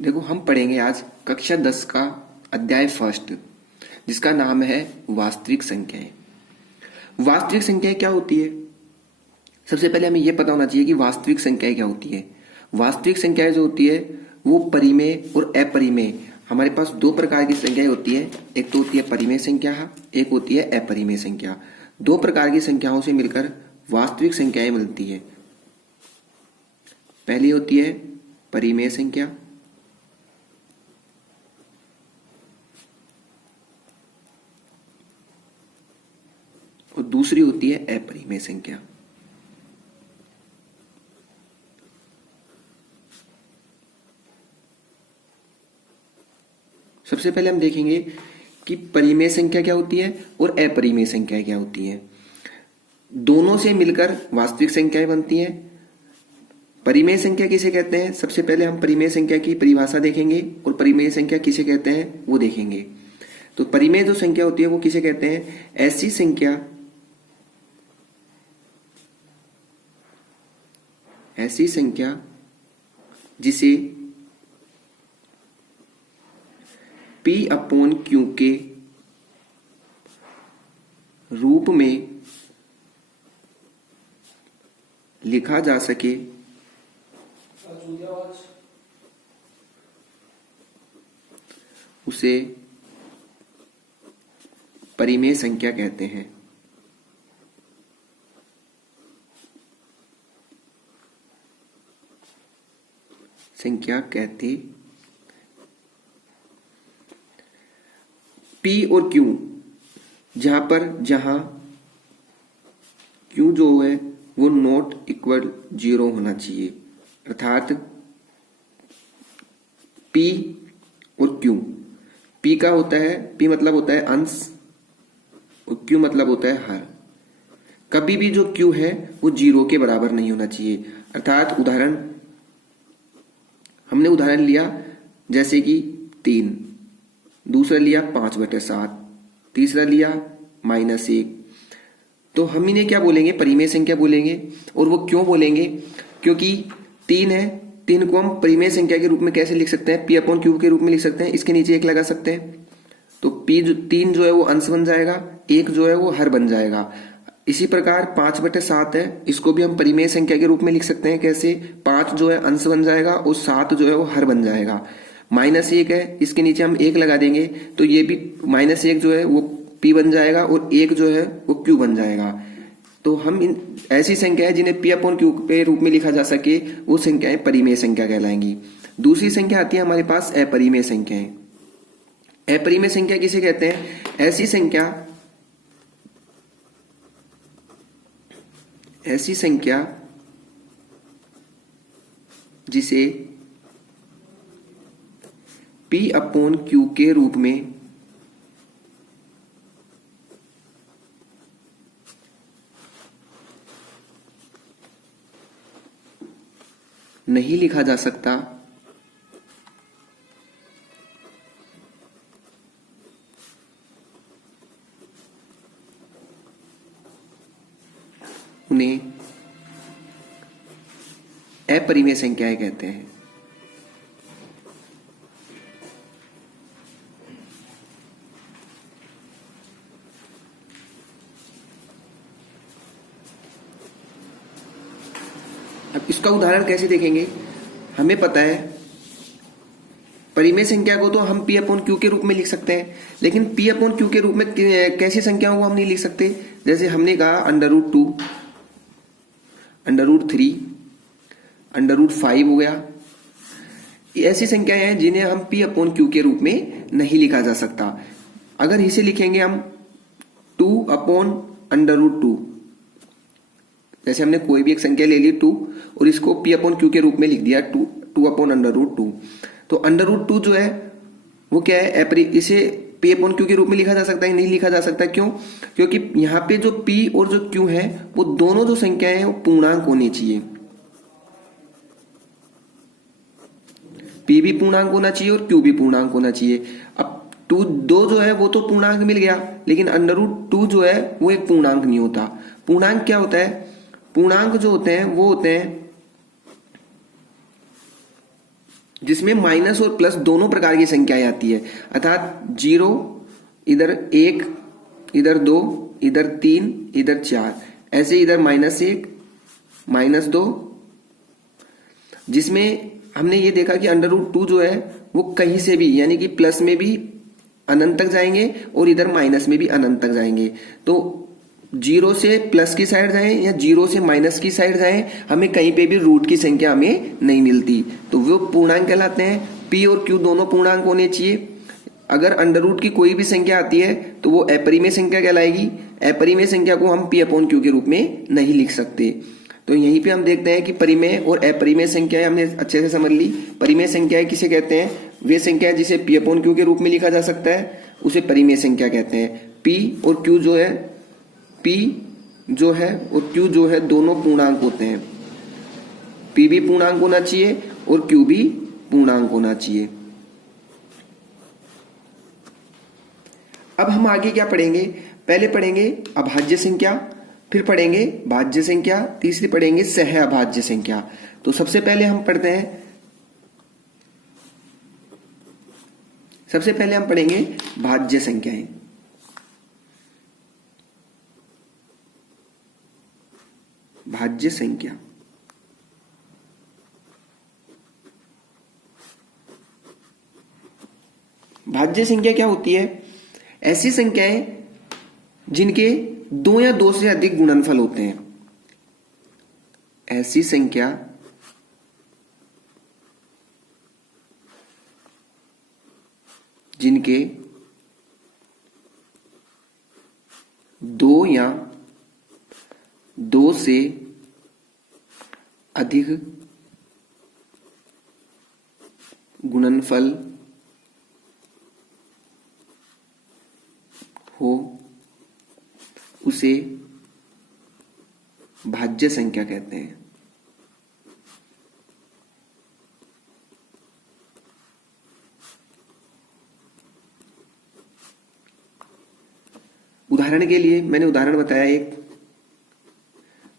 देखो हम पढ़ेंगे आज कक्षा 10 का अध्याय फर्स्ट, जिसका नाम है वास्तविक संख्याएं। वास्तविक संख्याएं क्या होती है? सबसे पहले हमें यह पता होना चाहिए कि वास्तविक संख्याएं क्या होती है। वास्तविक संख्याएं जो होती है वो परिमेय और अपरिमेय, हमारे पास दो प्रकार की संख्याएं होती है। एक तो होती है परिमेय संख्या, एक होती है अपरिमेय संख्या। दो प्रकार की संख्याओं से मिलकर वास्तविक संख्याएं मिलती है। पहली होती है परिमेय संख्या और दूसरी होती है अपरिमेय संख्या। सबसे पहले हम देखेंगे कि परिमेय संख्या क्या होती है और अपरिमेय संख्या क्या होती है। दोनों से मिलकर वास्तविक संख्याएं बनती हैं। परिमेय संख्या किसे कहते हैं? सबसे पहले हम परिमेय संख्या की परिभाषा देखेंगे और परिमेय संख्या किसे कहते हैं वो देखेंगे। तो परिमेय जो संख्या होती है वो किसे कहते हैं? ऐसी संख्या जिसे P/Q के रूप में लिखा जा सके, उसे परिमेय संख्या कहते हैं। P और Q, जहां Q जो है वो नॉट इक्वल 0 होना चाहिए, अर्थात P और Q। P का होता है, P मतलब होता है अंश और Q मतलब होता है हर। कभी भी जो Q है वो 0 के बराबर नहीं होना चाहिए। अर्थात हमने उदाहरण लिया जैसे कि 3, दूसरा लिया 5/7, तीसरा लिया -1। तो हम इन्हें क्या बोलेंगे? परिमेय संख्या बोलेंगे। और वो क्यों बोलेंगे? क्योंकि 3 है, 3 को हम परिमेय संख्या के रूप में कैसे लिख सकते हैं? P/Q के रूप में लिख सकते हैं। इसके नीचे 1 लगा सकते हैं तो 3 जो है वो अंश बन जाएगा, 1 जो है वो हर बन जाएगा। इसी प्रकार 5/7 है, इसको भी हम परिमेय संख्या के रूप में लिख सकते हैं। कैसे? 5 जो है अंश बन जाएगा और 7 जो है वो हर बन जाएगा। -1 है, इसके नीचे हम 1 लगा देंगे तो ये भी -1 जो है वो P बन जाएगा और 1 जो है वो Q बन जाएगा। तो हम ऐसी संख्याएं जिन्हें P/Q के रूप में लिखा जा सके वो संख्याएं परिमेय संख्या कहलाएंगी। दूसरी संख्या आती है हमारे पास अपरिमेय संख्याएं। अपरिमेय संख्या किसे कहते हैं? ऐसी संख्या जिसे P/Q के रूप में नहीं लिखा जा सकता, उन्हें अपरिमेय संख्याएं कहते हैं। अब इसका उदाहरण कैसे देखेंगे? हमें पता है परिमेय संख्या को तो हम P/Q के रूप में लिख सकते हैं, लेकिन P/Q के रूप में कैसी संख्याओं को हम नहीं लिख सकते? जैसे हमने कहा √2, √3, √5 हो गया। ऐसी संख्याएं हैं जिन्हें हम P/Q के रूप में नहीं लिखा जा सकता। अगर इसे लिखेंगे हम 2/√2, जैसे हमने कोई भी एक संख्या ले ली 2 और इसको P/Q के रूप में लिख दिया 2/√2। तो √2 जो है वो क्या है? इसे P/Q के रूप में लिखा जा सकता है? नहीं लिखा जा सकता। क्यों? क्योंकि यहाँ पे जो P और जो Q है वो दोनों जो संख्याएं हैं वो पूर्णांक होनी चाहिए। P भी पूर्णांक होना चाहिए और Q भी पूर्णांक होना चाहिए। अब 2 जो है वो तो पूर्णांक मिल गया, लेकिन √2 जो है वो एक पूर्णांक नहीं होता। पूर्णांक क्या होता है? पूर्णांक जो होते हैं वो होते हैं जिसमें माइनस और प्लस दोनों प्रकार की संख्याएं आती है, अर्थात 0, इधर 1, इधर 2, इधर 3, इधर 4, ऐसे इधर -1, -2, जिसमें हमने ये देखा कि √2 जो है वो कहीं से भी, यानी कि प्लस में भी अनंत तक जाएंगे और इधर माइनस में भी अनंत तक जाएंगे। तो 0 से प्लस की साइड जाएं या 0 से माइनस की साइड जाएं, हमें कहीं पे भी रूट की संख्या हमें नहीं मिलती, तो वो पूर्णांक कहलाते हैं। p और q दोनों पूर्णांक होने चाहिए। अगर √, की कोई भी संख्या आती है तो वो अपरिमेय संख्या कहलाएगी। अपरिमेय संख्या को हम p/q के रूप में नहीं लिख सकते। तो यहीं पे हम देखते हैं कि परिमेय और अपरिमेय संख्याएं हमने अच्छे से समझ ली। परिमेय संख्याएं किसे कहते हैं? वे संख्या जिसे p/q के रूप में लिखा जा सकता है, उसे परिमेय संख्या कहते हैं। p और q जो है, p जो है और q जो है दोनों पूर्णांक होते हैं। p भी पूर्णांक होना चाहिए और q भी पूर्णांक होना चाहिए। अब हम आगे क्या पढ़ेंगे? पहले पढ़ेंगे अभाज्य संख्या, फिर पढ़ेंगे भाज्य संख्या, तीसरी पढ़ेंगे सह अभाज्य संख्या। तो सबसे पहले हम पढ़ते हैं, सबसे पहले हम पढ़ेंगे भाज्य संख्याएं। भाज्य संख्या, भाज्य संख्या क्या होती है? ऐसी संख्याएं जिनके 2 या 2 से अधिक गुणनफल होते हैं। ऐसी संख्या जिनके 2 या 2 से अधिक गुणनफल हो, उसे भाज्य संख्या कहते हैं। उदाहरण के लिए मैंने उदाहरण बताया, एक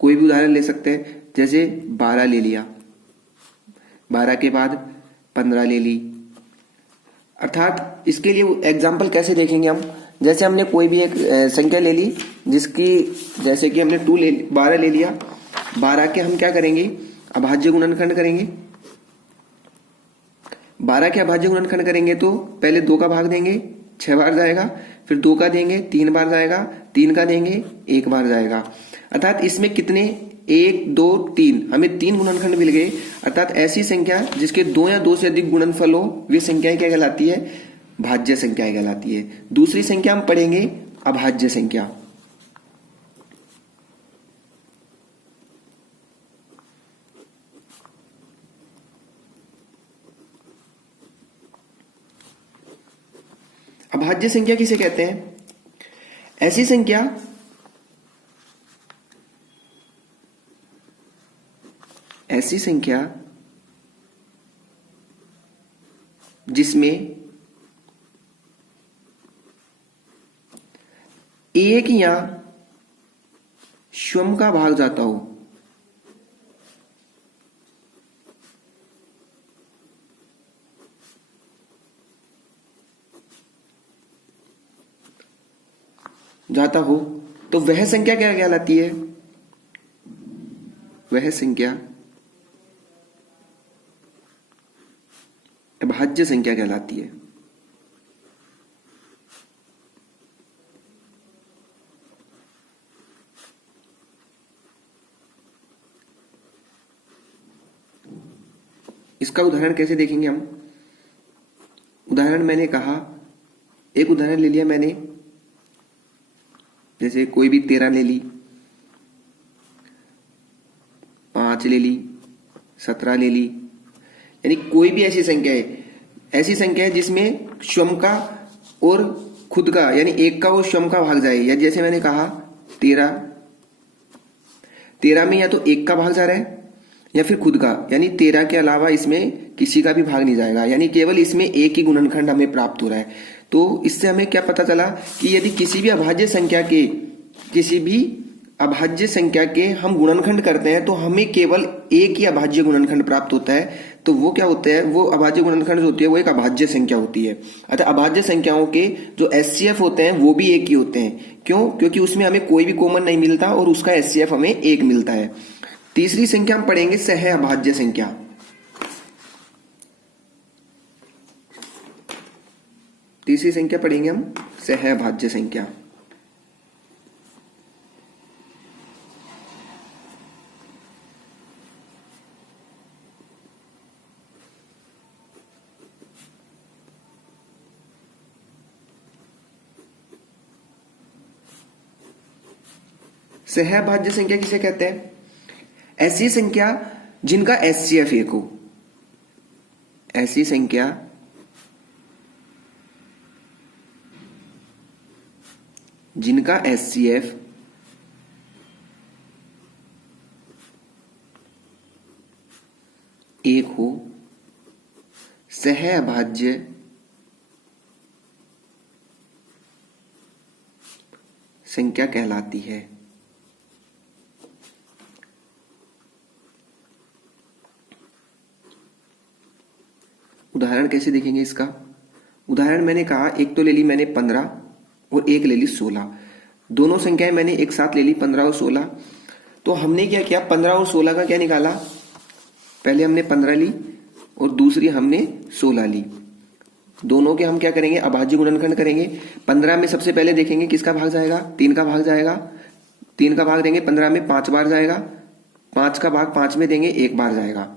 कोई भी उदाहरण ले सकते हैं, जैसे 12 ले लिया, 12 के बाद 15 ले ली। अर्थात इसके लिए एग्जाम्पल कैसे देखेंगे हम? जैसे हमने कोई भी एक संख्या ले ली जिसकी, जैसे कि हमने 12 ले लिया, 12 के हम क्या करेंगे? अभाज्य गुणनखंड करेंगे। 12 के अभाज्य गुणनखंड करेंगे तो पहले 2 का भाग देंगे, 6 बार जाएगा, फिर 2 का देंगे, 3 बार जाएगा, 3 का देंगे, 1 बार जाएगा। अर्थात इसमें कितने? 1, 2, 3, हमें 3 गुणनखंड मिल गए। अर्थात ऐसी संख्या जिसके 2 या 2 से अधिक गुणनफल हो, वे संख्याएं क्या कहलाती है? भाज्य संख्याएं कहलाती है। दूसरी संख्या हम पढ़ेंगे अभाज्य संख्या। अभाज्य संख्या किसे कहते हैं? ऐसी संख्या जिसमें 1 या स्वयं का भाग जाता हो। तो वह संख्या क्या कहलाती है? वह संख्या अभाज्य संख्या कहलाती है। इसका उदाहरण कैसे देखेंगे हम? उदाहरण मैंने कहा, एक उदाहरण ले लिया मैंने, जैसे कोई भी 13 ले ली, 5 ले ली, 17 ले ली, यानी कोई भी ऐसी संख्या है जिसमें स्वयं का और खुद का, यानी 1 का और स्वयं का भाग जाए। या जैसे मैंने कहा 13 में या तो 1 का भाग जा रहा है या फिर खुद का, यानी 13 के अलावा इसमें किसी का भी भाग नहीं जाएगा, यानी केवल इसमें एक ही गुणनखंड हमें प्राप्त हो रहा है। तो इससे हमें क्या पता चला कि यदि किसी भी अभाज्य संख्या के किसी भी अभाज्य संख्या के हम गुणनखंड करते हैं तो हमें केवल एक ही अभाज्य गुणनखंड प्राप्त होता है। तो वो क्या होता है, वो अभाज्य गुणनखंड जो होती है वो एक अभाज्य संख्या होती है। अतः अभाज्य संख्याओं के जो एचसीएफ होते हैं वो भी एक ही होते हैं। क्यों? क्योंकि उसमें हमें कोई भी कॉमन नहीं मिलता और उसका एचसीएफ हमें एक मिलता है। तीसरी संख्या हम पढ़ेंगे सह अभाज्य संख्या। तीसरी संख्या पढ़ेंगे हम सह अभाज्य संख्या। सहअभाज्य संख्या किसे कहते हैं? ऐसी संख्या जिनका एचसीएफ एक हो। ऐसी संख्या जिनका एचसीएफ एक हो, सहअभाज्य संख्या कहलाती है। उदाहरण कैसे देखेंगे इसका? उदाहरण मैंने कहा, एक तो ले ली मैंने 15 और एक ले ली 16। दोनों संख्याएं मैंने एक साथ ले ली 15 और 16। तो हमने क्या किया, 15 और 16 का क्या निकाला? पहले हमने 15 ली और दूसरी हमने 16 ली। दोनों के हम क्या करेंगे, अभाज्य गुणनखंड करेंगे। 15 में सबसे पहले देखेंगे किसका भाग जाएगा, 3 का भाग जाएगा। 3 का भाग देंगे 15 में 5 बार जाएगा। 5 का भाग 5 में देंगे 1 बार जाएगा।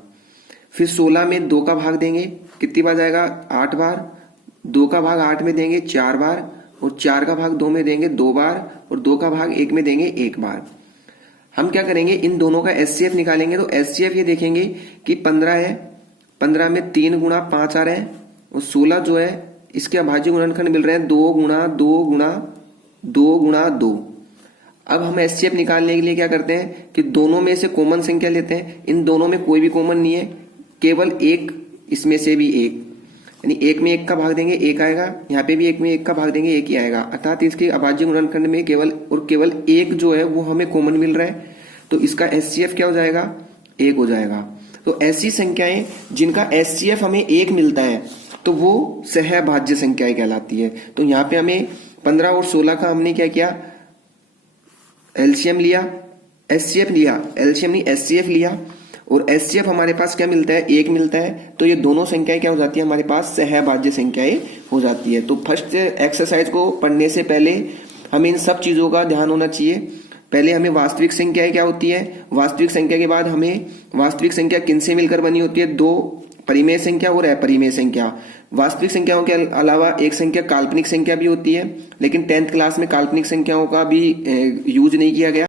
फिर 16 में 2 का भाग देंगे, कितनी बार जाएगा, 8 बार। 2 का भाग 8 में देंगे 4 बार और 4 का भाग 2 में देंगे 2 बार और 2 का भाग 1 में देंगे 1 बार। हम क्या करेंगे, इन दोनों का एचसीएफ निकालेंगे। तो एचसीएफ ये देखेंगे कि 15 है, 15 में 3 गुणा 5 आ रहे हैं और 16 जो है इसके अभाज्य गुणनखंड मिल रहे हैं 2 गुणा 2 गुणा 2 गुणा 2। अब हम एचसीएफ निकालने के लिए क्या करते हैं कि दोनों में से कॉमन संख्या लेते हैं। इन दोनों में कोई भी कॉमन नहीं है, केवल एक इसमें से भी एक, यानी एक में एक का भाग देंगे 1 आएगा, यहाँ पे भी एक में एक का भाग देंगे 1 ही आएगा। अर्थात इसके अभाज्य गुणनखंड में केवल और केवल एक जो है वो हमें कॉमन मिल रहा है। तो इसका एचसीएफ क्या हो जाएगा, 1 हो जाएगा। तो ऐसी संख्याएं जिनका एचसीएफ हमें 1 मिलता है तो वो सहअभाज्य संख्याएं कहलाती है। तो यहाँ पे हमें 15 और 16 का हमने क्या किया, एलसीएम लिया, एचसीएफ लिया, एलसीएम नहीं एचसीएफ लिया और एचसीएफ हमारे पास क्या मिलता है, 1 मिलता है। तो ये दोनों संख्याएं क्या हो जाती है, हमारे पास सहअभाज्य संख्याएं हो जाती है। तो फर्स्ट एक्सरसाइज को पढ़ने से पहले हमें इन सब चीजों का ध्यान होना चाहिए। पहले हमें वास्तविक संख्याएं क्या होती है, वास्तविक संख्या के बाद हमें वास्तविक संख्या किनसे मिलकर बनी होती है, 2 परिमेय संख्या और अपरिमेय संख्या। वास्तविक संख्याओं के अलावा एक संख्या काल्पनिक संख्या भी होती है, लेकिन 10th क्लास में काल्पनिक संख्याओं का भी यूज नहीं किया गया।